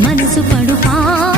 మనసు పడుపా.